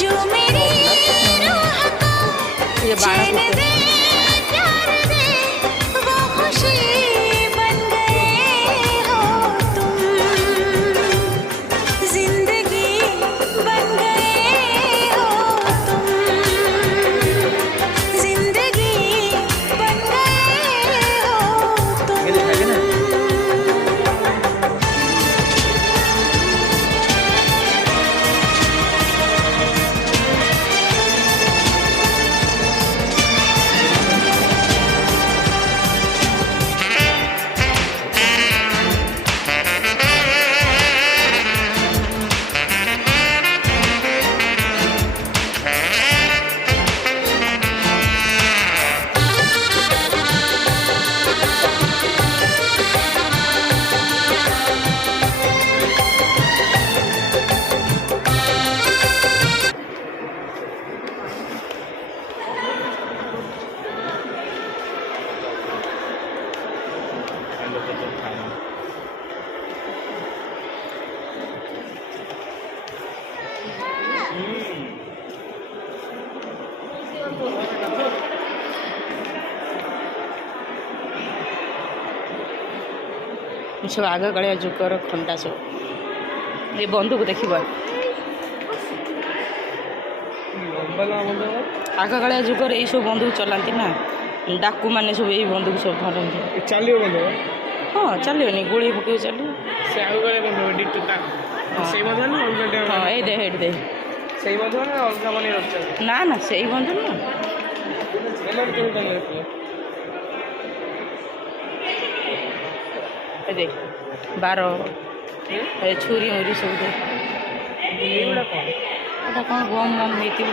जो मेरी रूह को चैन दे प्यार दे वो खुशी बन गए हो तुम जिंदगी बन गए हो तुम जिंदगी बन गए हो तुम सब आग कालिया जुगर खंडा सब ये बंधुक देखिए आग कालिया जुगर ये सब बंधुक चलाती ना डाकू मैंने सब यही बंधुक सब धरती चलियो बंधु हाँ चलिए गोली पकड़ चलिए से आगु गले बंधु डिटू ता सेई बंधु ना अलगा हाँ ये दे सेई बंधु ना अलगा बने रखछ ना ना सही बंधु ना एमन केउ बने रखछ ये देख 12 ये छुरी मुरी सब दे एगुड़ा कोन कौन बम बम होती